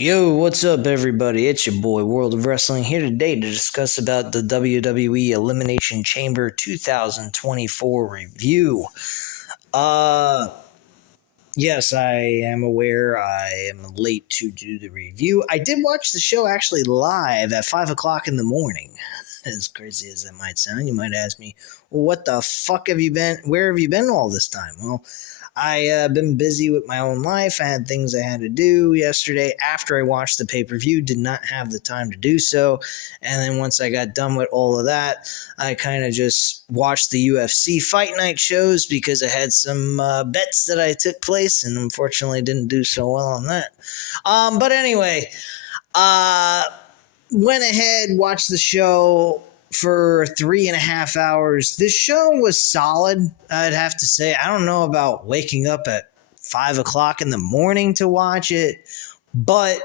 Yo, what's up, everybody? It's your boy, World of Wrestling, here today to discuss about the WWE Elimination Chamber 2024 review. Uh, yes, I am aware I am late to do the review. I did watch the show actually live at 5 o'clock in the morning. As crazy as that might sound, you might ask me, well, what the fuck have you been? Where have you been all this time? Well, I been busy with my own life. I had things I had to do yesterday after I watched the pay-per-view, did not have the time to do so. And then once I got done with all of that, I kind of just watched the UFC fight night shows because I had some bets that I took place and unfortunately didn't do so well on that. But anyway, went ahead, watched the show for 3.5 hours. This show was solid, I'd have to say. I don't know about waking up at 5 o'clock in the morning to watch it, but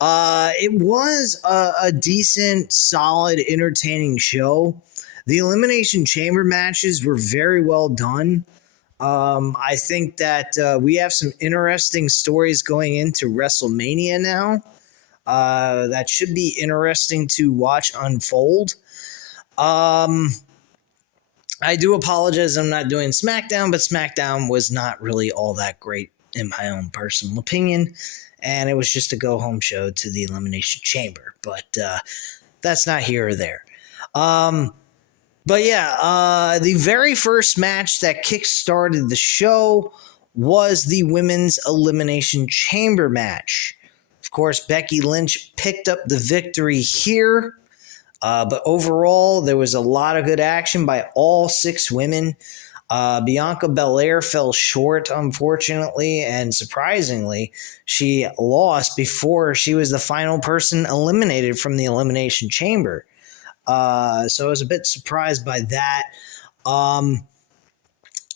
it was a decent, solid, entertaining show. The Elimination Chamber matches were very well done. I think that we have some interesting stories going into WrestleMania now. That should be interesting to watch unfold. I do apologize I'm not doing SmackDown, but SmackDown was not really all that great in my own personal opinion, and it was just a go-home show to the Elimination Chamber, but that's not here or there. But yeah, the very first match that kick-started the show was the Women's Elimination Chamber match. Of course, Becky Lynch picked up the victory here, but overall, there was a lot of good action by all 6 women. Bianca Belair fell short, unfortunately, and surprisingly, she lost before she was the final person eliminated from the Elimination Chamber. So I was a bit surprised by that.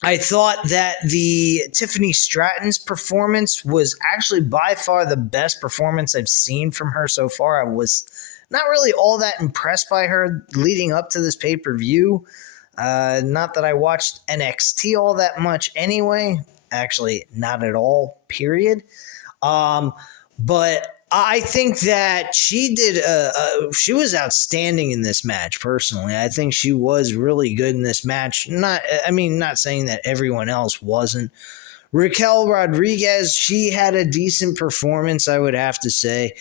I thought that the Tiffany Stratton's performance was actually by far the best performance I've seen from her so far. I was not really all that impressed by her leading up to this pay-per-view. Not that I watched NXT all that much anyway. Actually, not at all, period. But I think that she was outstanding in this match, personally. I think she was really good in this match. Not saying that everyone else wasn't. Raquel Rodriguez, she had a decent performance, I would have to say.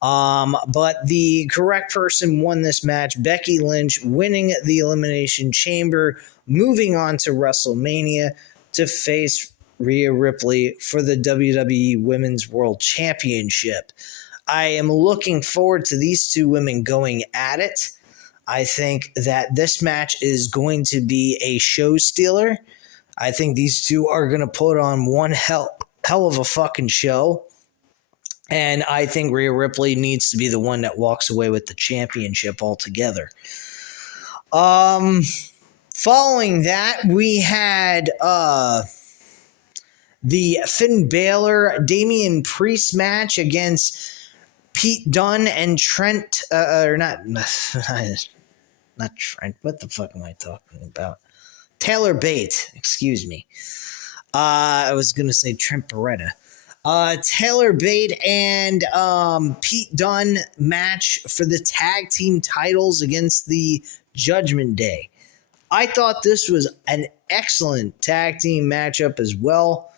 But the correct person won this match, Becky Lynch, winning the Elimination Chamber, moving on to WrestleMania to face Rhea Ripley for the WWE Women's World Championship. I am looking forward to these 2 women going at it. I think that this match is going to be a show stealer. I think these 2 are going to put on one hell of a fucking show. And I think Rhea Ripley needs to be the one that walks away with the championship altogether. Following that, we had the Finn Balor Damian Priest match against Pete Dunne and Trent, not Trent, what the fuck am I talking about? Taylor Bate, excuse me. I was going to say Trent Beretta. Taylor Bate and Pete Dunne match for the tag team titles against the Judgment Day. I thought this was an excellent tag team matchup as well.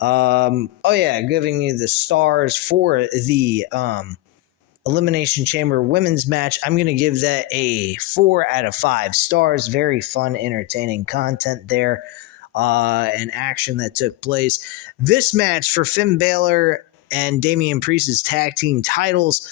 Giving you the stars for the Elimination Chamber women's match. I'm going to give that a 4 out of 5 stars. Very fun, entertaining content there. And action that took place. This match for Finn Balor and Damian Priest's tag team titles.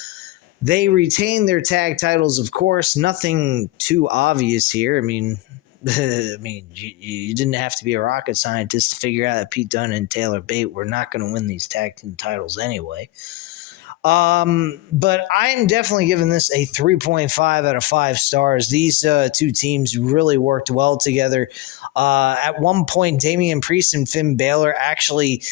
They retained their tag titles, of course. Nothing too obvious here. I mean, you didn't have to be a rocket scientist to figure out that Pete Dunne and Taylor Bate were not going to win these tag team titles anyway. But I'm definitely giving this a 3.5 out of 5 stars. These 2 teams really worked well together. At one point, Damian Priest and Finn Balor actually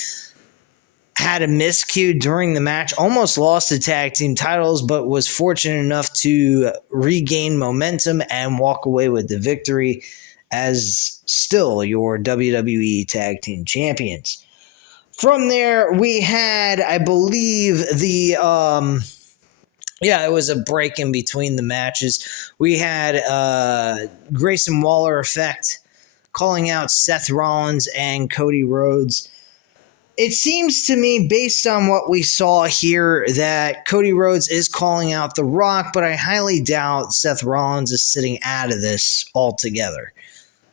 had a miscue during the match, almost lost the tag team titles, but was fortunate enough to regain momentum and walk away with the victory as still your WWE Tag Team Champions. From there, we had, I believe, it was a break in between the matches. We had Grayson Waller effect calling out Seth Rollins and Cody Rhodes. It seems to me, based on what we saw here, that Cody Rhodes is calling out The Rock, but I highly doubt Seth Rollins is sitting out of this altogether.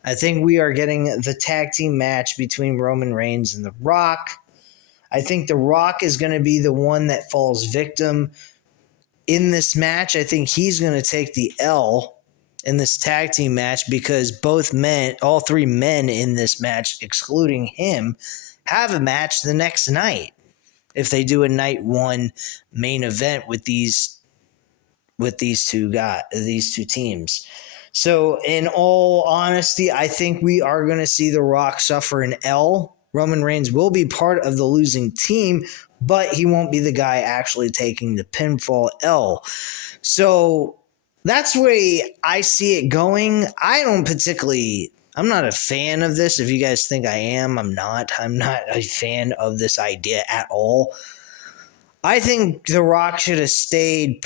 I think we are getting the tag team match between Roman Reigns and The Rock. I think The Rock is going to be the one that falls victim in this match. I think he's going to take the L in this tag team match because all three men in this match, excluding him, have a match the next night if they do a night one main event with these two teams. So in all honesty, I think we are going to see The Rock suffer an L. Roman Reigns will be part of the losing team, but he won't be the guy actually taking the pinfall L. So that's the way I see it going. I'm not a fan of this. If you guys think I am, I'm not. I'm not a fan of this idea at all. I think The Rock should have stayed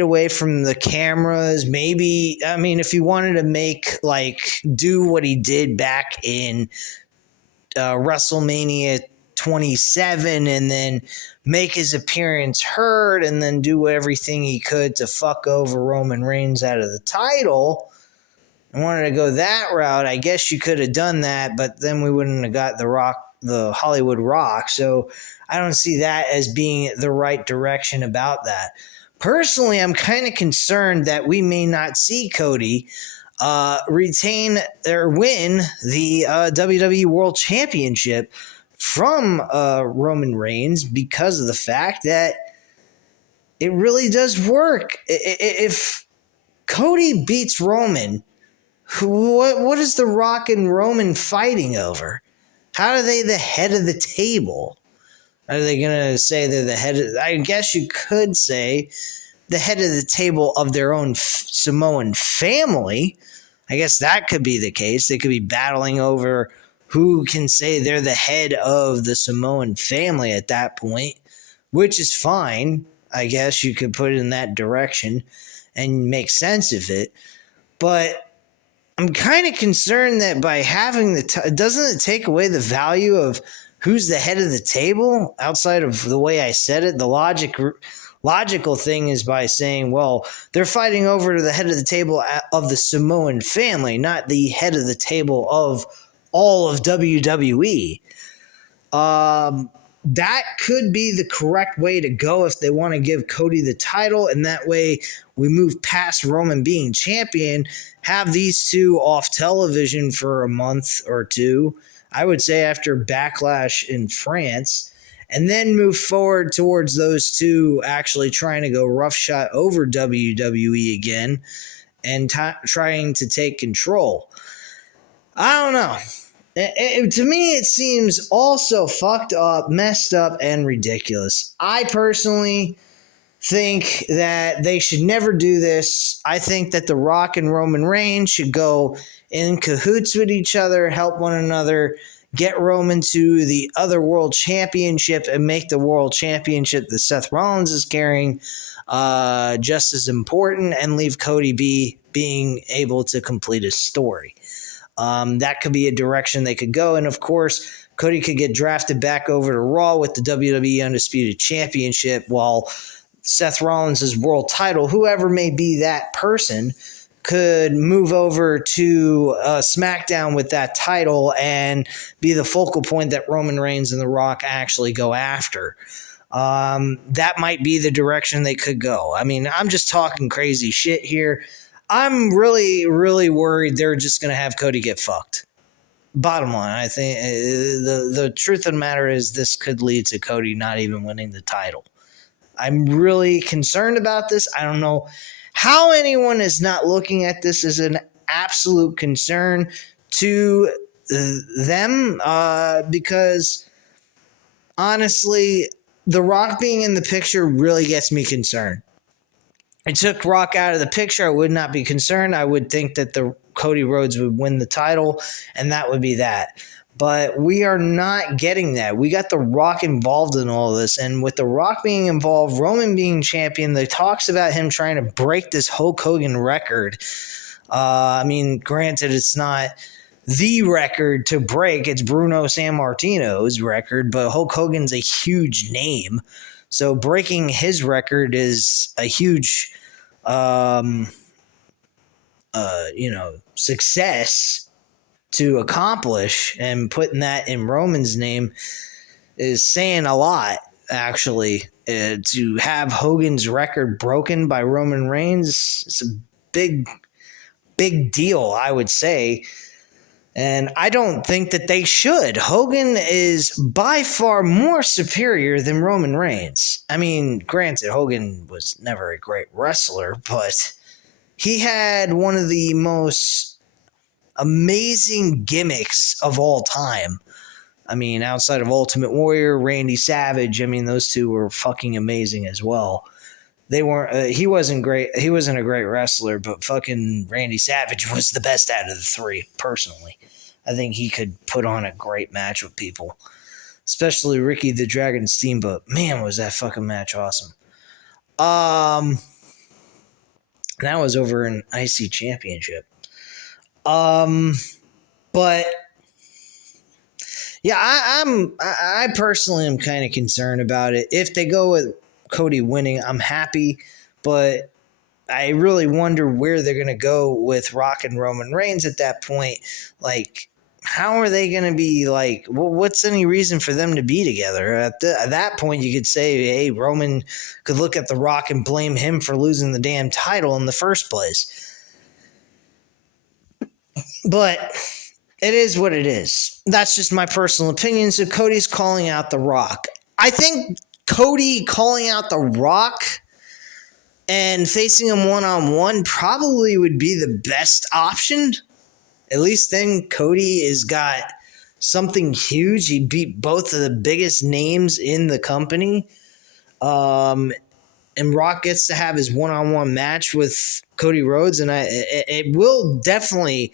away from the cameras. Maybe, if he wanted to do what he did back in WrestleMania 27 and then make his appearance heard and then do everything he could to fuck over Roman Reigns out of the title, I wanted to go that route, I guess you could have done that, but then we wouldn't have got the Hollywood Rock. So I don't see that as being the right direction about that. Personally, I'm kind of concerned that we may not see Cody retain or win the WWE World Championship from Roman Reigns because of the fact that it really does work. If Cody beats Roman, what is The Rock and Roman fighting over? How are they the head of the table? Are they going to say they're the head of... I guess you could say the head of the table of their own Samoan family. I guess that could be the case. They could be battling over who can say they're the head of the Samoan family at that point, which is fine. I guess you could put it in that direction and make sense of it. But I'm kind of concerned that by having doesn't it take away the value of who's the head of the table outside of the way I said it? The logical thing is by saying, well, they're fighting over the head of the table of the Samoan family, not the head of the table of all of WWE. That could be the correct way to go if they want to give Cody the title, and that way we move past Roman being champion, have these two off television for a month or two, I would say after Backlash in France, and then move forward towards those two actually trying to go roughshod over WWE again and trying to take control. I don't know. To me, it seems also fucked up, messed up, and ridiculous. I personally think that they should never do this. I think that The Rock and Roman Reigns should go in cahoots with each other, help one another, get Roman to the other world championship, and make the world championship that Seth Rollins is carrying just as important, and leave Cody being able to complete his story. That could be a direction they could go. And of course, Cody could get drafted back over to Raw with the WWE Undisputed Championship while Seth Rollins' world title, whoever may be that person, could move over to SmackDown with that title and be the focal point that Roman Reigns and The Rock actually go after. That might be the direction they could go. I'm just talking crazy shit here. I'm really, really worried they're just going to have Cody get fucked. Bottom line, I think the truth of the matter is this could lead to Cody not even winning the title. I'm really concerned about this. I don't know how anyone is not looking at this as an absolute concern to them because, honestly, The Rock being in the picture really gets me concerned. I took Rock out of the picture, I would not be concerned. I would think that Cody Rhodes would win the title, and that would be that. But we are not getting that. We got The Rock involved in all this. And with The Rock being involved, Roman being champion, the talks about him trying to break this Hulk Hogan record. I mean, granted, it's not the record to break. It's Bruno Sammartino's record, but Hulk Hogan's a huge name. So breaking his record is a huge, success to accomplish, and putting that in Roman's name is saying a lot, actually. To have Hogan's record broken by Roman Reigns, it's a big deal, I would say. And I don't think that they should. Hogan is by far more superior than Roman Reigns. I mean, granted, Hogan was never a great wrestler, but he had one of the most amazing gimmicks of all time. I mean, outside of Ultimate Warrior, Randy Savage, I mean, those two were fucking amazing as well. They weren't. He wasn't great. He wasn't a great wrestler, but fucking Randy Savage was the best out of the three. Personally, I think he could put on a great match with people, especially Ricky the Dragon Steamboat. Man, was that fucking match awesome! That was over an IC Championship. But yeah, I personally am kind of concerned about it. If they go with Cody winning, I'm happy, but I really wonder where they're going to go with Rock and Roman Reigns at that point. Like, how are they going to be like, what's any reason for them to be together? At that point, you could say, hey, Roman could look at The Rock and blame him for losing the damn title in the first place. But it is what it is. That's just my personal opinion. So Cody's calling out The Rock. I think Cody calling out The Rock and facing him one-on-one probably would be the best option. At least then Cody has got something huge. He beat both of the biggest names in the company. And Rock gets to have his one-on-one match with Cody Rhodes. And it will definitely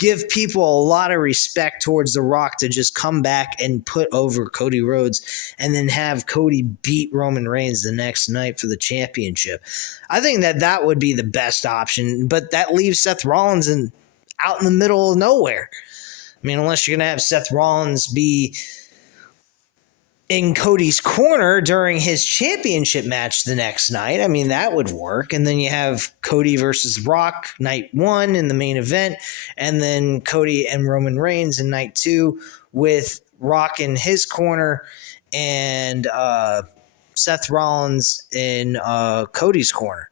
give people a lot of respect towards The Rock to just come back and put over Cody Rhodes and then have Cody beat Roman Reigns the next night for the championship. I think that would be the best option, but that leaves Seth Rollins out in the middle of nowhere. I mean, unless you're going to have Seth Rollins be in Cody's corner during his championship match the next night. I mean, that would work. And then you have Cody versus Rock night one in the main event, and then Cody and Roman Reigns in night two with Rock in his corner and Seth Rollins in Cody's corner.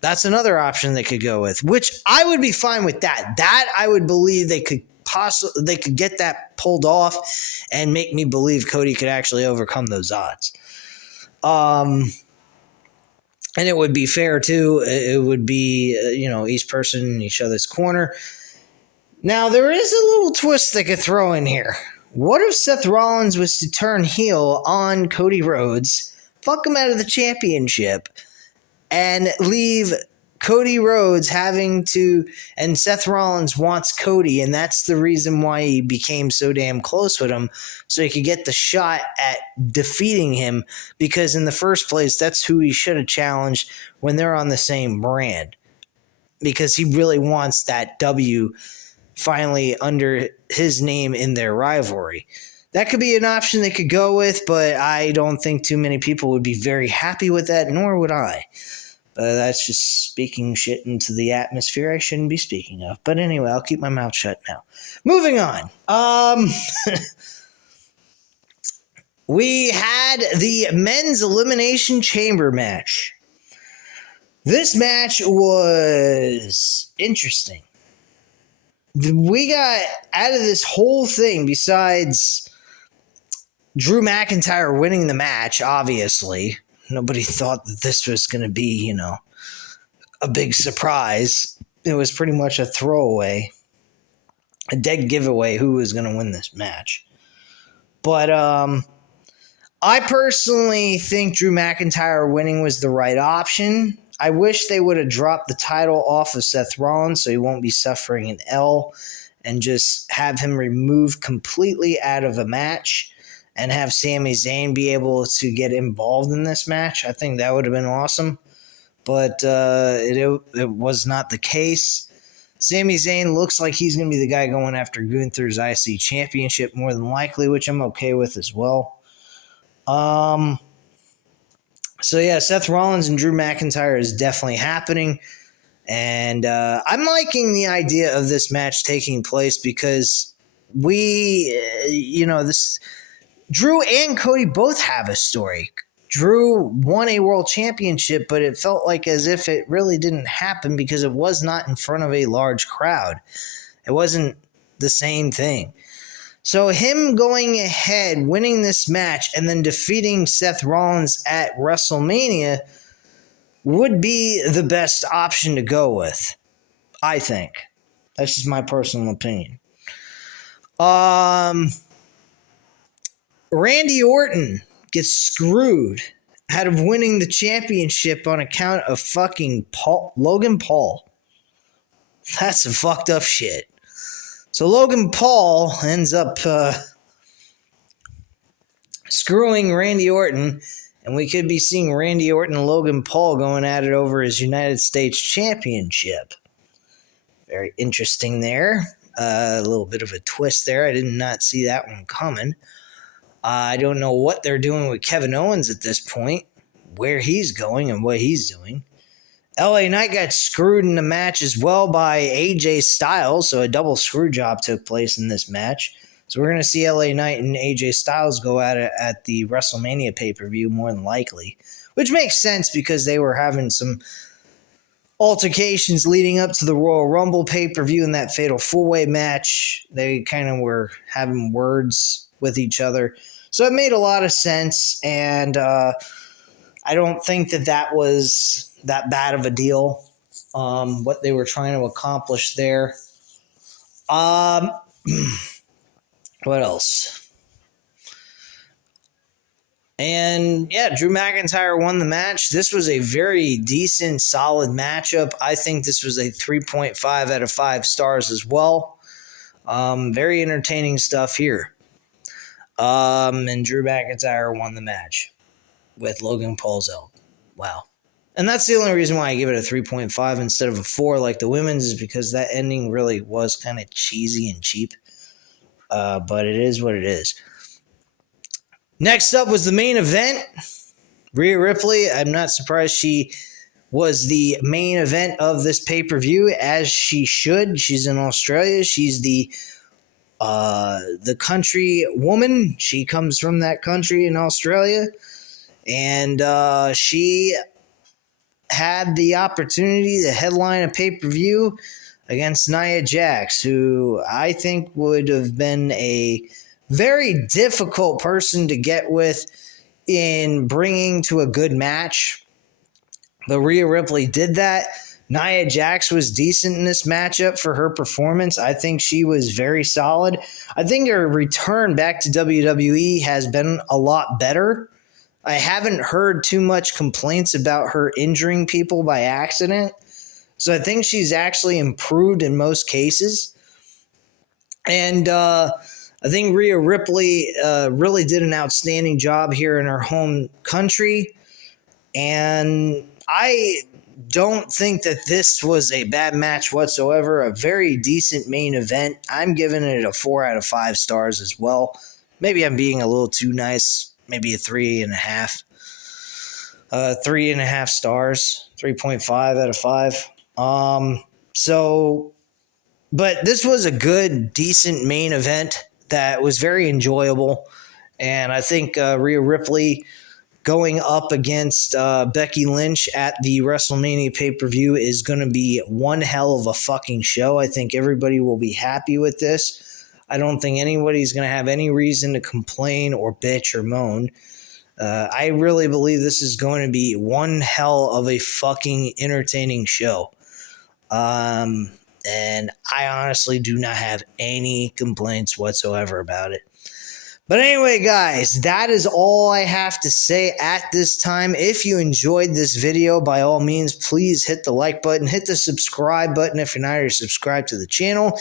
That's another option they could go with, which I would be fine with that. That I would believe they could get that pulled off and make me believe Cody could actually overcome those odds. And it would be fair too. It would be, each person in each other's corner. Now, there is a little twist they could throw in here. What if Seth Rollins was to turn heel on Cody Rhodes, fuck him out of the championship, and leave Cody Rhodes having to, and Seth Rollins wants Cody, and that's the reason why he became so damn close with him, so he could get the shot at defeating him, because in the first place, that's who he should have challenged when they're on the same brand, because he really wants that W finally under his name in their rivalry. That could be an option they could go with, but I don't think too many people would be very happy with that, nor would I. That's just speaking shit into the atmosphere I shouldn't be speaking of. But anyway, I'll keep my mouth shut now. Moving on. We had the men's Elimination Chamber match. This match was interesting. We got out of this whole thing, besides Drew McIntyre winning the match, obviously. Nobody thought that this was going to be, a big surprise. It was pretty much a throwaway, a dead giveaway who was going to win this match. But I personally think Drew McIntyre winning was the right option. I wish they would have dropped the title off of Seth Rollins so he won't be suffering an L and just have him removed completely out of a match and have Sami Zayn be able to get involved in this match. I think that would have been awesome. But it was not the case. Sami Zayn looks like he's going to be the guy going after Gunther's IC Championship more than likely, which I'm okay with as well. So yeah, Seth Rollins and Drew McIntyre is definitely happening. And I'm liking the idea of this match taking place because this Drew and Cody both have a story. Drew won a world championship, but it felt like as if it really didn't happen because it was not in front of a large crowd. It wasn't the same thing. So him going ahead, winning this match, and then defeating Seth Rollins at WrestleMania would be the best option to go with, I think. That's just my personal opinion. Randy Orton gets screwed out of winning the championship on account of fucking Logan Paul. That's some fucked up shit. So Logan Paul ends up screwing Randy Orton, and we could be seeing Randy Orton and Logan Paul going at it over his United States Championship. Very interesting there. A little bit of a twist there. I did not see that one coming. I don't know what they're doing with Kevin Owens at this point, where he's going and what he's doing. LA Knight got screwed in the match as well by AJ Styles, so a double screw job took place in this match. So we're going to see LA Knight and AJ Styles go at it at the WrestleMania pay-per-view more than likely, which makes sense because they were having some altercations leading up to the Royal Rumble pay-per-view in that Fatal 4-Way match. They kind of were having words with each other. So it made a lot of sense, and I don't think that was that bad of a deal, what they were trying to accomplish there. What else? And yeah, Drew McIntyre won the match. This was a very decent, solid matchup. I think this was a 3.5 out of 5 stars as well. Very entertaining stuff here. And Drew McIntyre won the match with Logan Paul's help. Wow. And that's the only reason why I give it a 3.5 instead of a 4 like the women's, is because that ending really was kind of cheesy and cheap. But it is what it is. Next up was the main event. Rhea Ripley, I'm not surprised she was the main event of this pay-per-view, as she should. She's in Australia. She's the country woman. She comes from that country in Australia. And she had the opportunity to headline a pay-per-view against Nia Jax, who I think would have been a very difficult person to get with in bringing to a good match. But Rhea Ripley did that. Nia Jax was decent in this matchup for her performance. I think she was very solid. I think her return back to WWE has been a lot better. I haven't heard too much complaints about her injuring people by accident. So I think she's actually improved in most cases. And I think Rhea Ripley really did an outstanding job here in her home country. And I don't think that this was a bad match whatsoever. A very decent main event. I'm giving it a 4 out of 5 stars as well. Maybe I'm being a little too nice. Maybe a 3.5. 3.5 stars. 3.5 out of 5. But this was a good, decent main event that was very enjoyable. And I think Rhea Ripley going up against Becky Lynch at the WrestleMania pay-per-view is going to be one hell of a fucking show. I think everybody will be happy with this. I don't think anybody's going to have any reason to complain or bitch or moan. I really believe this is going to be one hell of a fucking entertaining show. And I honestly do not have any complaints whatsoever about it. But anyway, guys, that is all I have to say at this time. If you enjoyed this video, by all means, please hit the like button, hit the subscribe button if you're not already subscribed to the channel.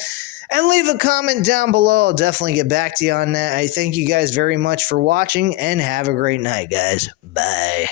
And leave a comment down below. I'll definitely get back to you on that. I thank you guys very much for watching, and have a great night, guys. Bye.